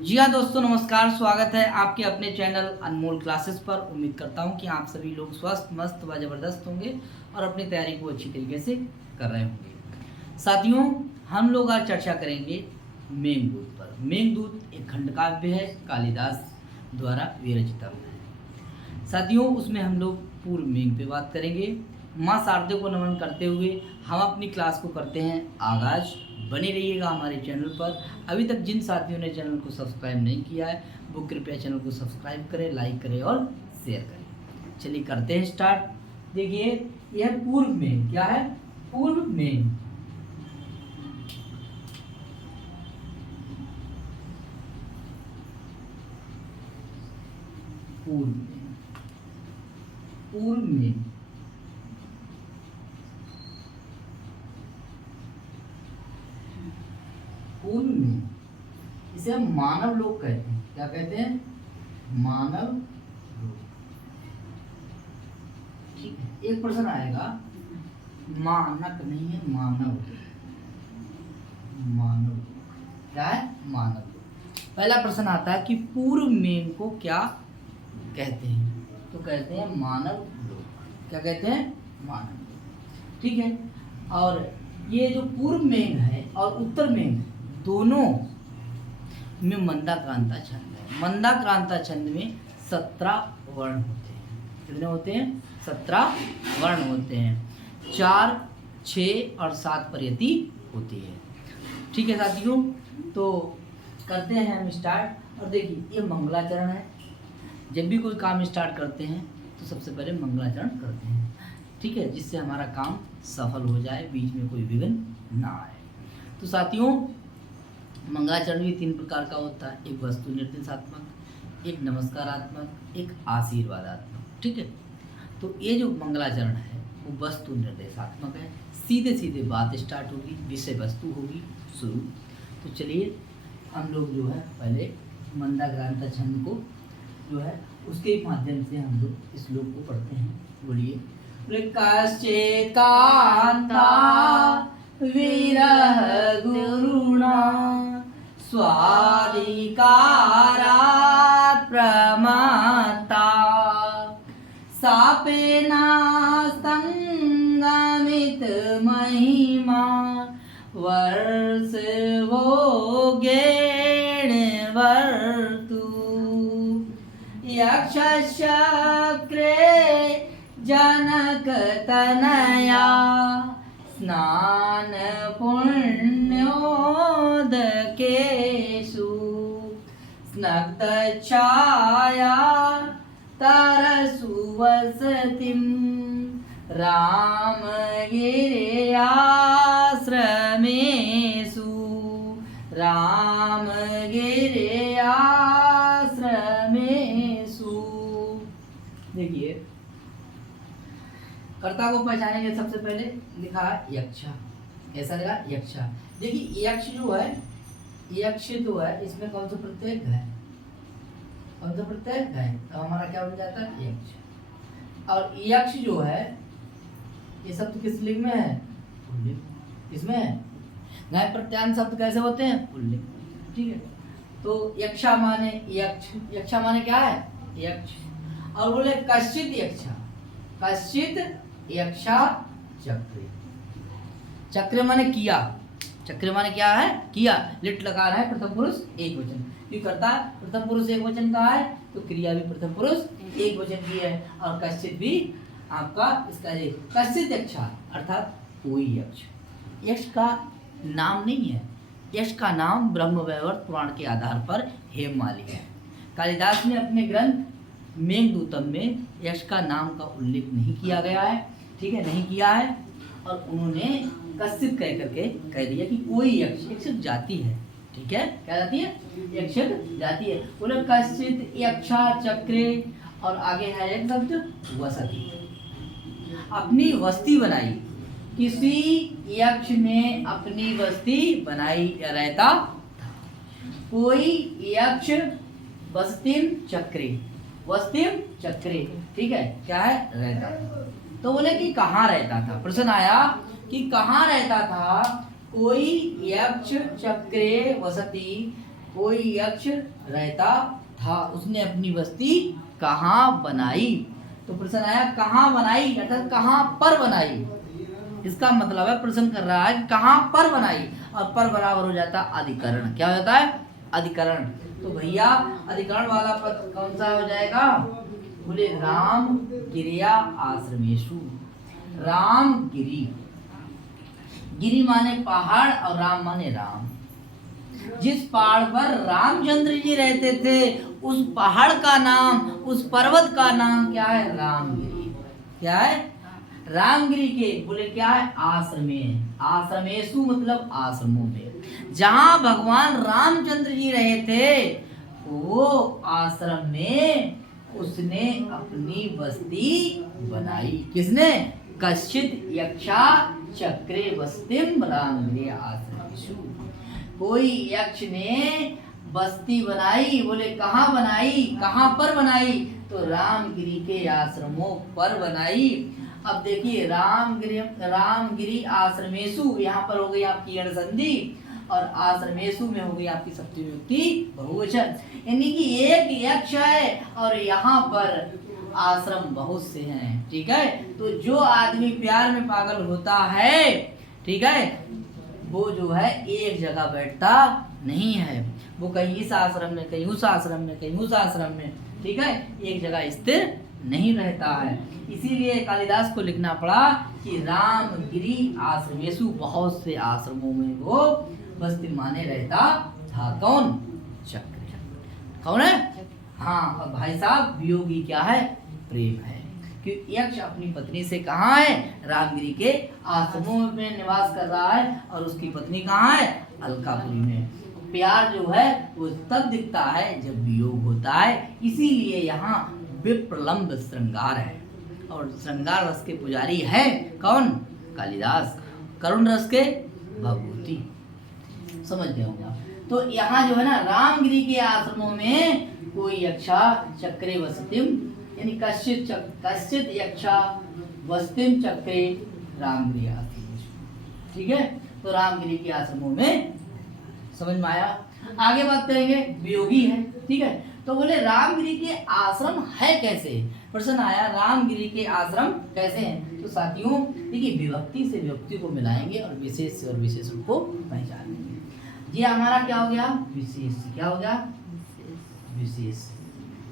जी हाँ दोस्तों, नमस्कार। स्वागत है आपके अपने चैनल अनमोल क्लासेस पर। उम्मीद करता हूँ कि आप सभी लोग स्वस्थ, मस्त व ज़बरदस्त होंगे और अपनी तैयारी को अच्छी तरीके से कर रहे होंगे। साथियों, हम लोग आज चर्चा करेंगे मेघदूत पर। मेघदूत एक खंडकाव्य है, कालिदास द्वारा विरचित है। साथियों, उसमें हम लोग पूर्व मेघ पे बात करेंगे। माँ शारदे को नमन करते हुए हम अपनी क्लास को करते हैं आगाज। बने रहिएगा हमारे चैनल पर। अभी तक जिन साथियों ने चैनल को सब्सक्राइब नहीं किया है वो कृपया चैनल को सब्सक्राइब करें, लाइक करें और शेयर करें। चलिए करते हैं स्टार्ट। देखिए, यह पूर्व मेघ क्या है? पूर्व मेघ। पूर्व मेघ, पूर्व मेघ। पूर्व में इसे हम मानव लोक कहते हैं। क्या कहते हैं? मानव लोक। ठीक है, एक प्रश्न आएगा, मानक नहीं है, मानव। मानव क्या है? मानव। पहला प्रश्न आता है कि पूर्व में को क्या कहते हैं? तो कहते हैं मानव लोक। क्या कहते हैं? मानव लोक। ठीक है। और ये जो पूर्व मेघ है और उत्तर मेघ दोनों में मंदाक्रांता छंद है। मंदाक्रांता छंद में 17 वर्ण होते हैं। कितने होते हैं? 17 वर्ण होते हैं। 4, 6 और 7 प्रयति होती है। ठीक है साथियों, तो करते हैं हम स्टार्ट। और देखिए, ये मंगलाचरण है। जब भी कोई काम स्टार्ट करते हैं तो सबसे पहले मंगलाचरण करते हैं। ठीक है, जिससे हमारा काम सफल हो जाए, बीच में कोई विघ्न ना आए। तो साथियों, मंगलाचरण भी 3 प्रकार का होता है। एक वस्तु निर्देशात्मक, एक नमस्कारात्मक, एक आशीर्वादात्मक। ठीक है, तो ये जो मंगलाचरण है वो वस्तु निर्देशात्मक है। सीधे सीधे बात स्टार्ट होगी, विषय वस्तु होगी शुरू। तो चलिए हम लोग जो है पहले मंदाक्रांता छंद को जो है उसके माध्यम से हम लोग इस श्लोक को पढ़ते हैं। बोलिए, कश्चित् कान्ता विरह गुरुणा स्वाधिकारात् प्रमत्ता सापेनास्तंगमित महिमा वर्ष भोगेण वर्तु यक्षचक्रे जनक तनया स्नान पुण्योदकेषु स्नग्ध छाया तरसु वसतिं रामगिर्याश्रमेषु रामगिर्याश्रमेषु। देखिए, कर्ता को पहचानेंगे। सबसे पहले लिखा है यक्षा। कैसा लिखा? यक्षा। देखिए, यक्ष जो है, यक्ष जो है इसमें कौन सा प्रत्यय है? कौन सा प्रत्यय है? तो हमारा क्या बन जाता है? यक्ष। और यक्ष जो है ये शब्द किस लिंग में है? पुल्लिंग। इसमें नए प्रत्यान शब्द कैसे होते हैं? पुल्लिंग। ठीक है, तो यक्षा माने यक्ष। यक्षा माने क्या है? यक्ष। और बोले कश्चित् यक्षा। कश्चित् यक्षा चक्रे। चक्र माने किया। चक्र माने क्या है? किया। लिट लगा रहा है, प्रथम पुरुष एक वचन। क्यों करता है? प्रथम पुरुष एक वचन का है तो क्रिया भी प्रथम पुरुष एक वचन की है। और कश्चित् भी आपका इसका कश्चित् यक्षा अर्थात कोई यक्ष। यक्ष का नाम नहीं है। यक्ष का नाम ब्रह्मवैवर्त पुराण के आधार पर हेममाली है। कालिदास ने अपने ग्रंथ मेघदूतम में यक्ष का नाम का उल्लेख नहीं किया गया है। ठीक है, नहीं किया है। और उन्होंने कश्चित् कह करके कह दिया कि कोई यक्ष। यक्ष जाति है। ठीक है, क्या जाती है? यक्ष जाति है। बोले कश्चित् यक्षा चक्रे, और आगे है एक शब्द वसति। अपनी वस्ती बनाई। किसी यक्ष ने अपनी वस्ती बनाई या रहता था। कोई यक्ष वस्तिम चक्रे, वस्तिम चक्रे। ठीक है, क्या है? रहता। तो बोले कि कहाँ रहता था? प्रश्न आया कि कहाँ रहता था? कोई यक्ष चक्रे वसति, कोई यक्ष रहता था, उसने अपनी बस्ती कहाँ बनाई। तो प्रश्न आया कहाँ बनाई, अर्थात कहाँ पर बनाई। इसका मतलब है प्रश्न कर रहा है कहाँ पर बनाई, और पर बराबर हो जाता अधिकरण। क्या हो जाता है, अधिकरण। तो भैया अधिकरण वाला पद कौन सा हो जाएगा, बोले राम गिरिया आश्रमेशु। राम गिरी, गिरी माने पहाड़ और राम माने राम। जिस पहाड़ पर रामचंद्र जी रहते थे उस पहाड़ का नाम, उस पर्वत का नाम क्या है, रामगिरी। क्या है, रामगिरी के बोले क्या है, आश्रमे। आश्रमेशु मतलब आश्रमों में। जहां भगवान रामचंद्र जी रहे थे वो आश्रम में उसने अपनी बस्ती बनाई। किसने, कश्चित यक्षा चक्रे बस्तिम रामगिरी आश्रमेशु। कोई यक्ष ने बस्ती बनाई, बोले कहाँ बनाई, कहाँ पर बनाई, तो रामगिरी के आश्रमों पर बनाई। अब देखिए रामगिरी आश्रमेशु, यहाँ पर हो गई आपकी अण संधि, और आश्रमेशु में हो गई आपकी सप्तमी विभक्ति बहुवचन। यानी कि एक यक्ष है और यहाँ पर आश्रम बहुत से हैं। ठीक है, तो जो आदमी प्यार में पागल होता है, ठीक है, वो जो है एक जगह बैठता नहीं है, वो कहीं इस आश्रम में, कहीं उस आश्रम में, कहीं उस आश्रम में, ठीक है, एक जगह स्थिर नहीं रहता है। इसीलिए कालिदास को लिखना पड़ा कि रामगिरी आश्रमेशु, बहुत से आश्रमों में वो बस्ती माने रहता था। कौन, चक्र। कौन है, हाँ। और भाई साहब वियोगी क्या है, प्रेम है। कि यक्ष अपनी पत्नी से कहाँ है, रामगिरी के आश्रमों में निवास कर रहा है, और उसकी पत्नी कहाँ है, अलकापुरी में। प्यार जो है वो तब दिखता है जब वियोग होता है। इसीलिए यहाँ विप्रलंब श्रृंगार है, और श्रृंगार रस के पुजारी है कौन, कालिदास। करुण रस के भभूति, समझ गए होगा। तो यहाँ जो है ना, रामगिरी के आश्रमों में कोई यक्षा चक्रे वसतिम, यानी कश्चित यक्षा वस्तिम चक्रे रामगिरी आश्रम। ठीक है, तो रामगिरी के आश्रमों में, समझ में आया। आगे बात करेंगे, वियोगी है। ठीक है, तो बोले रामगिरी के आश्रम है कैसे, प्रश्न आया रामगिरी के आश्रम कैसे हैं। तो साथियों देखिए, विभक्ति से विभक्ति को मिलाएंगे और विशेष से और विशेषण को पहचानेंगे। ये हमारा क्या हो गया, विशेष। क्या हो गया, विशेष।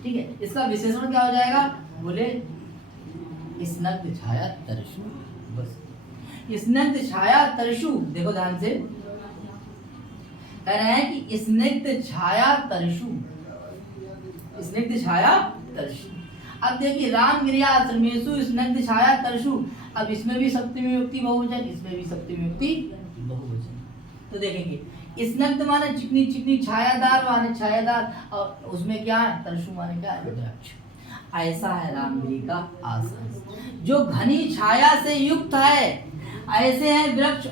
ठीक है, इसका विशेषण क्या हो जाएगा, बोले स्नग्ध छाया तरसु। बस स्नग्ध छाया तरसु, देखो ध्यान से, कह रहे हैं कि स्निग्ध छाया तरसु, स्निग्ध छाया तरसु। अब देखिए रामगिरी आश्रमेशु स्निग्ध छाया तरसु, अब इसमें भी सप्तमी विभक्ति बहुवचन, इसमें भी सप्तमी विभक्ति बहुवचन। तो देखेंगे स्निग्ध माने चिकनी चिकनी, छायादार माने छायादार, और उसमें क्या है, तरसु माने क्या है, रुद्राक्ष। ऐसा है रामगिरी का आश्रम जो घनी छाया से युक्त है। ऐसे है वृक्ष,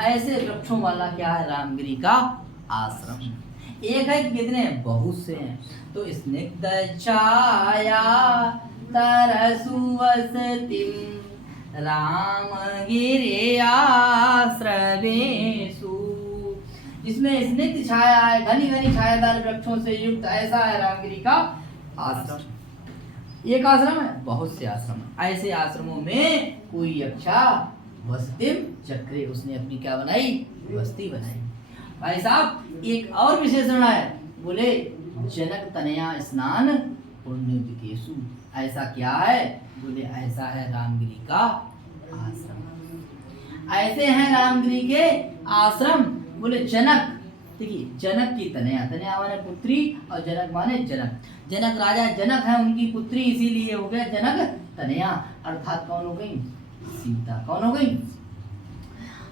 ऐसे वृक्षों वाला क्या है रामगिरी का आश्रम। एक है कितने, बहुत से हैं। तो स्निग्ध छाया तरसु वसतिम रामगिरी आश्रमेषु। इसमें स्निग्ध छाया है, घनी घनी छायादार वृक्षों से युक्त, ऐसा है रामगिरी का आश्रम। एक आश्रम है, बहुत से आश्रम है। ऐसे आश्रमों में कोई यक्षा वसतिम चक्रे, उसने अपनी क्या बनाई, बस्ती बनाई। भाई साहब एक और विशेषण है, बोले जनक तनया स्नान पुण्योदिकेषु। ऐसा क्या है, बोले ऐसा है रामगिरी का आश्रम। ऐसे हैं रामगिरी के आश्रम, बोले जनक। देखिए जनक की तनया, तनया माने पुत्री और जनक माने जनक। जनक राजा जनक है, उनकी पुत्री, इसीलिए हो गया जनक तनया। अर्थात कौन हो गई, सीता। कौन हो गई।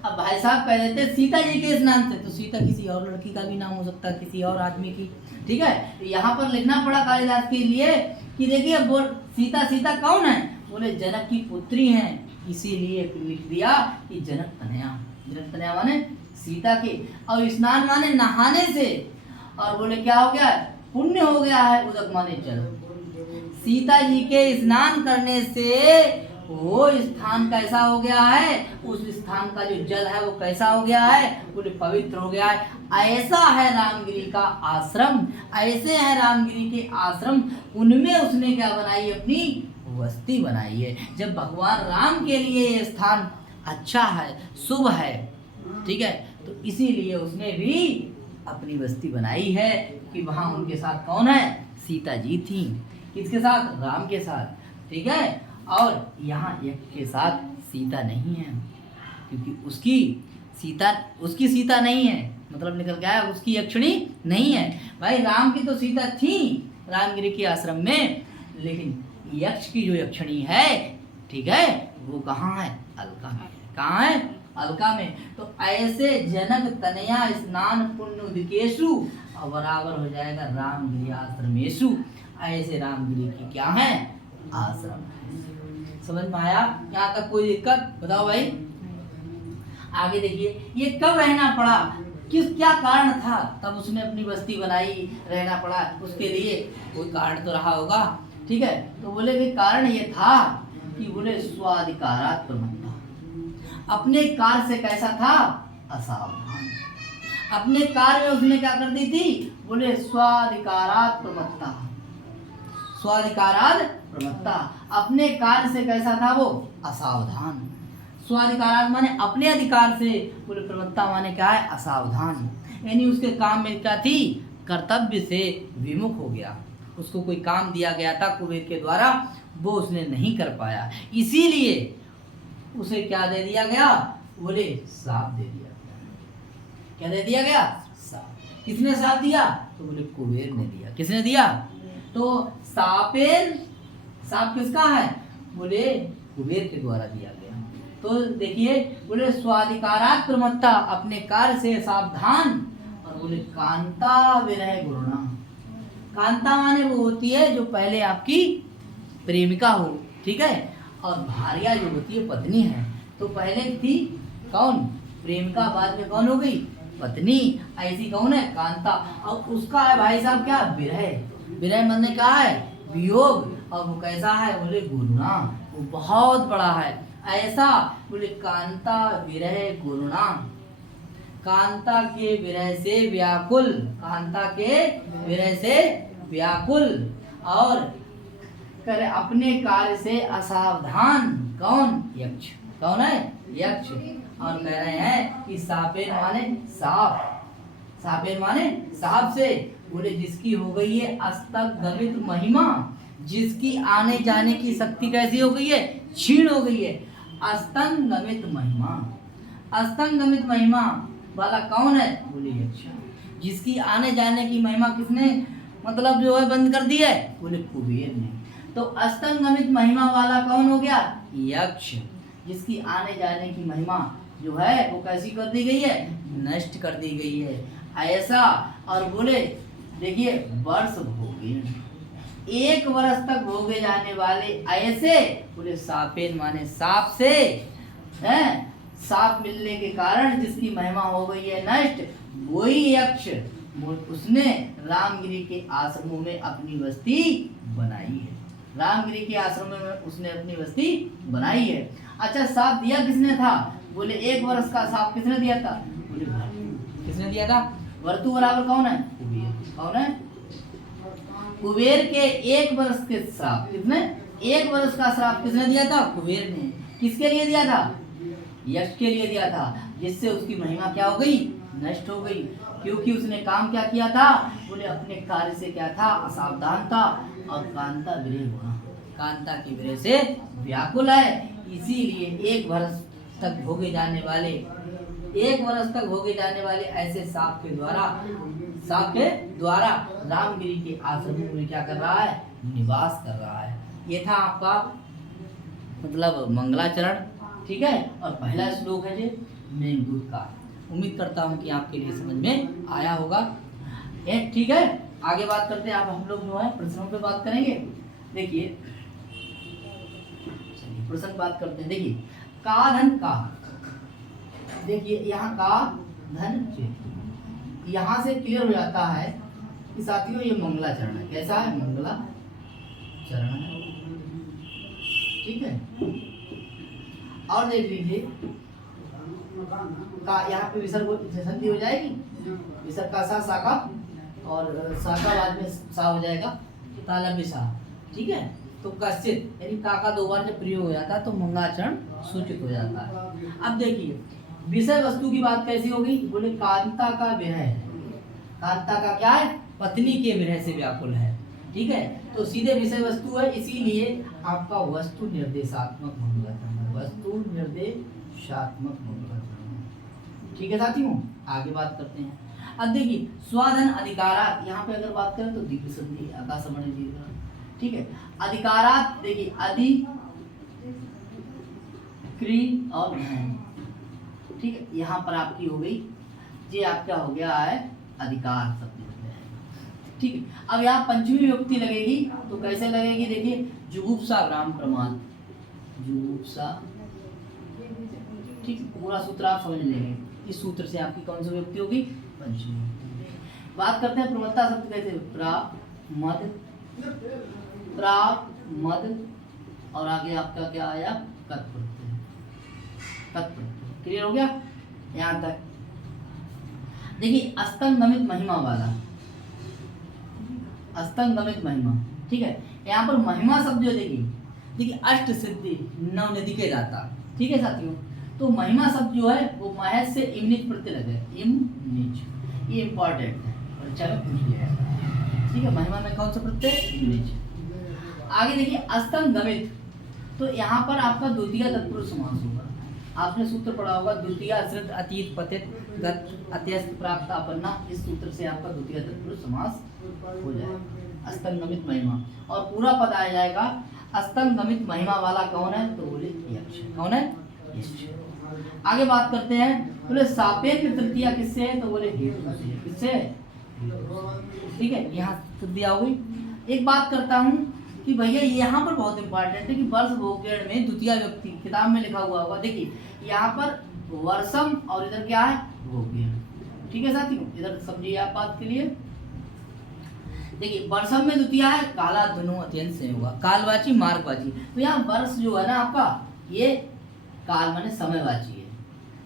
अब भाई साहब कह देते सीता जी के स्नान से, तो सीता किसी और लड़की का भी नाम हो सकता है, किसी और आदमी की। ठीक है, तो यहाँ पर लिखना पड़ा कालिदास के लिए कि देखिए बोल सीता, सीता कौन है, बोले जनक की पुत्री हैं, इसीलिए लिख दिया कि जनक तनया। जनक तनया माने सीता के, और स्नान माने नहाने से, और बोले क्या हो गया, पुण्य हो गया है। उदक माने जल। सीता जी के स्नान करने से वो स्थान कैसा हो गया है, उस स्थान का जो जल है वो कैसा हो गया है, बोले पवित्र हो गया है। ऐसा है रामगिरी का आश्रम, ऐसे है रामगिरी के आश्रम, उनमें उसने क्या बनाई, अपनी बस्ती बनाई है। जब भगवान राम के लिए ये स्थान अच्छा है, शुभ है, ठीक है, तो इसीलिए उसने भी अपनी बस्ती बनाई है कि वहां उनके साथ कौन है, सीता जी थी। किसके साथ, राम के साथ, ठीक है। और यहाँ यक्ष के साथ सीता नहीं है, क्योंकि उसकी सीता नहीं है, मतलब निकल गया है, उसकी यक्षिणी नहीं है। भाई राम की तो सीता थी रामगिरी के आश्रम में, लेकिन यक्ष की जो यक्षिणी है, ठीक है, वो कहाँ है, अलका में। कहाँ है, अलका में। तो ऐसे जनक तनया स्नान पुण्य उदकेशु और बराबर हो जाएगा रामगिरी आश्रमेशु। ऐसे रामगिरी की क्या है, आश्रम। समझ में आया, यहाँ तक कोई दिक्कत, बताओ भाई। आगे देखिए, ये कब रहना पड़ा, क्या कारण था, तब उसने अपनी बस्ती बनाई, रहना पड़ा, उसके लिए कोई कारण तो रहा होगा, ठीक है। तो बोले कि कारण ये था कि बोले स्वाधिकारात् प्रमत्ता, अपने कार्य से कैसा था, असावधान। अपने कार्य में उसने क्या कर दी थी, बोले स्वाधिकारात् प्रमत्ता, स्वाधिकारात् प्रमत्ता, अपने कार्य से कैसा था वो, असावधान। स्वाधिकारात् माने अपने अधिकार से, बोले प्रमत्ता माने क्या है, असावधान। यानी उसके काम में क्या थी, कर्तव्य से विमुख हो गया। उसको कोई काम दिया गया था कुबेर के द्वारा, वो उसने नहीं कर पाया, इसीलिए उसे क्या दे दिया गया, बोले श्राप दे दिया गया। क्या दे दिया गया, श्राप। किसने श्राप दिया, तो बोले कुबेर ने दिया। किसने दिया, तो साप किसका है, बोले कुबेर के द्वारा दिया गया। तो देखिए, बोले स्वाधिकारात् प्रमत्ता, अपने कार्य से सावधान, और बोले कांता विरह गुरुणा। कांता माने वो होती है जो पहले आपकी प्रेमिका हो, ठीक है, और भार्या जो होती है पत्नी है। तो पहले थी कौन, प्रेमिका, बाद में कौन हो गई, पत्नी। ऐसी कौन है, कांता। और उसका है भाई साहब क्या, विरह। विरह माने क्या है, वियोग। और वो कैसा है, बोले गुरुणा, वो बहुत बड़ा है। ऐसा बोले कांता विरह गुरुणा, कांता के विरह से व्याकुल, कांता के विरह से व्याकुल, और करे अपने कार्य से असावधान। कौन, यक्ष। कौन है, यक्ष। और कह रहे हैं कि सापेन माने साप, सापेन माने साप से, बोले जिसकी हो गई है अस्तगमित महिमा, जिसकी आने जाने की शक्ति कैसी हो गई है, क्षीण हो गई है। अस्तंगमित महिमा, अस्तंगमित महिमा वाला कौन है, बोले यक्ष। जिसकी आने जाने की महिमा किसने मतलब जो है बंद कर दी है, बोले कुबेर ने। तो अस्तंगमित महिमा वाला कौन हो गया, यक्ष। जिसकी आने जाने की महिमा जो है वो कैसी कर दी गई है, नष्ट कर दी गई है। ऐसा, और बोले देखिए वर्ष भोगे, 1 वर्ष तक भोगे जाने वाले ऐसे, बोले सापेन माने साप से, हैं, साप मिलने के कारण जिसकी महिमा हो गई है नष्ट, वही यक्ष उसने रामगिरी के आश्रमों में अपनी बस्ती बनाई है। रामगिरी के आश्रमों में उसने अपनी बस्ती बनाई है। अच्छा, साप दिया किसने था, बोले 1 वर्ष का साप किसने दिया था, बोले किसने दिया था, वर्तु बराबर कौन है, कुबेर। कौन है, कुबेर के 1 वर्ष के श्राप, किसने 1 वर्ष का श्राप किसने दिया था, कुबेर ने। किसके लिए दिया था, यक्ष के लिए दिया था, जिससे उसकी महिमा क्या हो गई, नष्ट हो गई। क्योंकि उसने काम क्या किया था, बोले अपने कार्य से क्या था, असावधान था। और कांता विरह गुणा, कांता की विरह से व्याकुल है, इसीलिए 1 वर्ष तक भोगे जाने वाले, 1 वर्ष तक भोगे जाने वाले ऐसे साप के द्वारा रामगिरी के आश्रमों में क्या कर रहा है, निवास कर रहा है। ये था आपका मतलब मंगलाचरण, ठीक है। और पहला श्लोक है जी मेघदूत का। उम्मीद करता हूँ कि आपके लिए समझ में आया होगा, ठीक है। आगे बात करते हैं, आप हम लोग जो है प्रश्नों पे बात करेंगे। देखिए प्रश्न बात करते हैं। देखिए का धन का, देखिए यहाँ का धन, यहाँ से क्लियर हो जाता है कि साथियों ये मंगलाचरण है। कैसा है, मंगलाचरण है, ठीक है। और देख लीजिए का, यहाँ पे विसर्ग संधि हो जाएगी, विसर्ग का सा, सा का, और सा का बाद में सा हो जाएगा, तालव्य सा, ठीक है। तो कश्चित यानी का 2 बार जब प्रयोग हो जाता है तो मंगलाचरण सूचित हो जाता है। अब देखिए विषय वस्तु की बात कैसी होगी, बोले कांता का विरह है, कांता का क्या है, पत्नी के विरह से व्याकुल है, ठीक है। तो सीधे विषय वस्तु है, इसीलिए आपका वस्तु निर्देशात्मक बहुवचन है, वस्तु निर्देशात्मक बहुवचन, ठीक है साथियों। आगे बात करते हैं। अब देखिए स्वाधन अधिकारात, यहाँ पे अगर बात करें तो दीर्घ संधि आकाशवाणी दीर्घ, ठीक है। अधिकारात देखिए अधि क्री और धन, ठीक है। यहाँ पर आपकी हो गई, ये आपका हो गया है अधिकार शब्द, ठीक है। अब यहाँ पंचमी विभक्ति लगेगी तो कैसे लगेगी, देखिए जुगुप्सा ग्राम प्रमाण, जुगुप्सा, ठीक, पूरा सूत्र आप समझ लेंगे, इस सूत्र से आपकी कौन सी विभक्ति होगी, पंचमी। बात करते हैं प्रमत्ता शब्द कैसे, प्रा मद, प्रा मद, और आगे आपका क्या आया, कत प्रत्यय, कत प्रत्यय, क्लियर हो गया यहाँ तक। देखिए अस्तंगमित महिमा वाला, अस्तंगमित महिमा, ठीक है। यहाँ पर महिमा शब्द जो देखिए अष्ट सिद्धि नव निधि के दाता, ठीक है साथियों। तो महिमा शब्द जो है वो महज से इमनिच प्रत्यय लगे, इमनिच, ये इंपॉर्टेंट है, परीक्षा में पूछ लिया है, ठीक है। महिमा में कौन सा प्रत्यय, इमनिच। आगे देखिए अस्तंगमित, तो यहाँ पर आपका द्वितीय तत्पुरुष समास होगा, आपने सूत्र पढ़ा होगा, द्वितीय आश्रित अतीत पतित गत अत्यस्त प्राप्त अपन्ना, इस सूत्र से आपका द्वितीय तत्पुरुष समास हो जाएगा, अस्तंगमित महिमा। और पूरा पद आ जाएगा, अस्तंगमित महिमा वाला कौन है, तो बोले यक्ष, कौन है, यक्ष। आगे बात करते हैं, बोले सापेक्ष तृतीया किससे है, तो बोले हेतु से, किससे, ठीक है। यहाँ तृतीया हो गई। एक बात करता हूँ कि भैया यहाँ पर बहुत इंपॉर्टेंट है कि वर्ष भोग्यण में द्वितीय व्यक्ति, किताब में लिखा हुआ होगा, देखिए यहाँ पर वर्षम और इधर क्या है, भोग्यण, ठीक है साथियों। इधर समझिए आप बात के लिए, देखिए वर्षम में द्वितीय है, काला धनु अत्यंत से होगा, कालवाची मार्गवाची। तो यहाँ वर्ष जो है ना आपका, ये काल माने समयवाची है,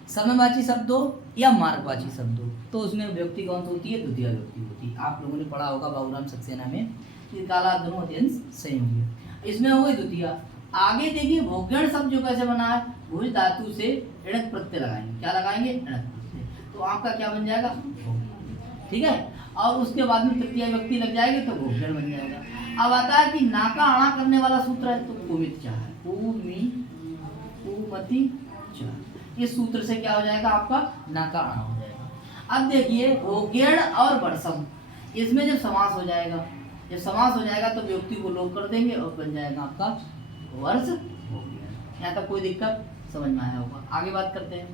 समयवाची शब्द हो या मार्गवाची शब्द हो, तो उसमें व्यक्ति कौन सी होती है, द्वितीय व्यक्ति होती है। आप लोगों ने पढ़ा होगा बाबूराम सक्सेना में, काला धनु अत्यंत संयोगी, इसमें हो गई द्वितीय। आगे देखिए भोग्यण शब्द जो कैसे बना है, भुज धातु से ऋणक प्रत्यय लगाएंगे, क्या लगाएंगे, ऋणक प्रत्यय, तो आपका क्या बन जाएगा, ठीक है। और उसके बाद में तृतीय व्यक्ति लग जाएगी तो भोग्यण बन जाएगा। अब आता है कि नाका आना करने वाला सूत्र है, तो कुमित चाह है, कुमति चाह, इस सूत्र से क्या हो जाएगा, आपका नाका आना हो जाएगा। अब देखिए भोग्यण और वर्षम, इसमें जब समास हो जाएगा, जब समास हो जाएगा तो व्यक्ति को लोप कर देंगे और बन जाएगा आपका वर्ष भोग्यण। यहाँ तक कोई दिक्कत समझ में आया होगा। आगे बात करते हैं,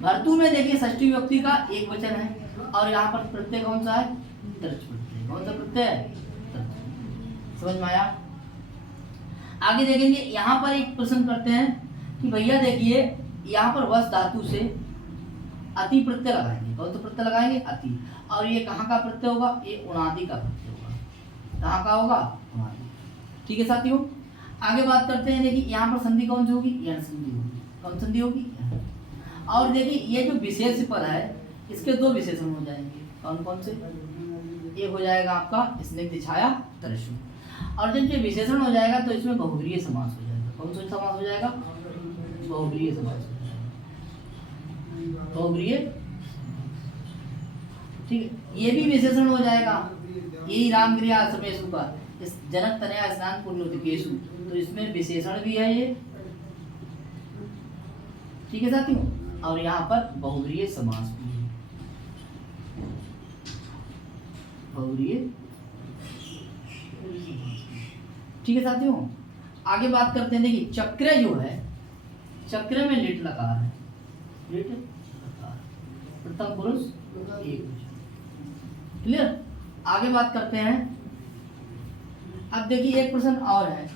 भर्तु में देखिए षष्ठी व्यक्ति का एक वचन है, और यहाँ पर प्रत्यय कौन सा है, तर्च प्रत्यय, कौन सा प्रत्यय है, समझ में आया। आगे देखेंगे, यहाँ पर एक प्रश्न करते हैं कि भैया देखिए यहाँ पर वस धातु से अति प्रत्यय लगाएंगे, कौन सा प्रत्यय लगाएंगे, अति, और ये कहाँ का प्रत्यय होगा, ये उनादि का प्रत्यय होगा, कहाँ का होगा, उनादि, ठीक है साथियों। आगे बात करते हैं, देखिए यहाँ पर संधि कौन सी होगी, यण संधि होगी, कौन संधि होगी। और देखिए ये जो विशेष पद है, इसके दो विशेषण हो जाएंगे, कौन कौन से, एक हो जाएगा आपका स्निग्ध छाया तरसु, और जब ये विशेषण हो जाएगा तो इसमें बहुब्रीहि समास हो जाएगा, कौन सा समास हो जाएगा, बहुब्रीहि समास हो जाएगा, बहुब्रीहि, ठीक है। ये भी विशेषण हो जाएगा, यही रामगिरिया समेशु का इस जनक तनया स्नान पुण्योतिकेशु, तो इसमें विशेषण भी है ये, ठीक है साथियों। और यहाँ पर बहुब्रीहि समास भी है, बहुब्रीहि, ठीक है साथियों। आगे बात करते हैं, देखिए चक्र जो है, चक्र में लिट लकार है, लिट लकार, प्रथम पुरुष एक, क्लियर। आगे बात करते हैं, अब देखिए एक प्रश्न और है,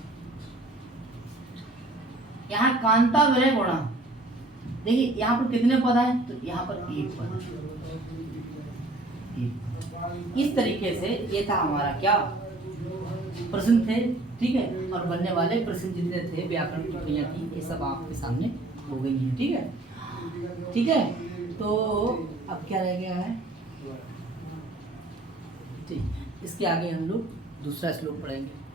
यहाँ कांता विरह गुणा, देखिए यहाँ पर कितने पद हैं, तो यहाँ पर एक पद, इस तरीके से ये था हमारा क्या प्रश्न थे, ठीक है। और बनने वाले प्रश्न जितने थे व्याकरण टिप्पणियां थी, ये सब आपके सामने हो गई है। ठीक है, ठीक है। तो अब क्या रह गया है, ठीक, इसके आगे हम लोग दूसरा श्लोक पढ़ेंगे।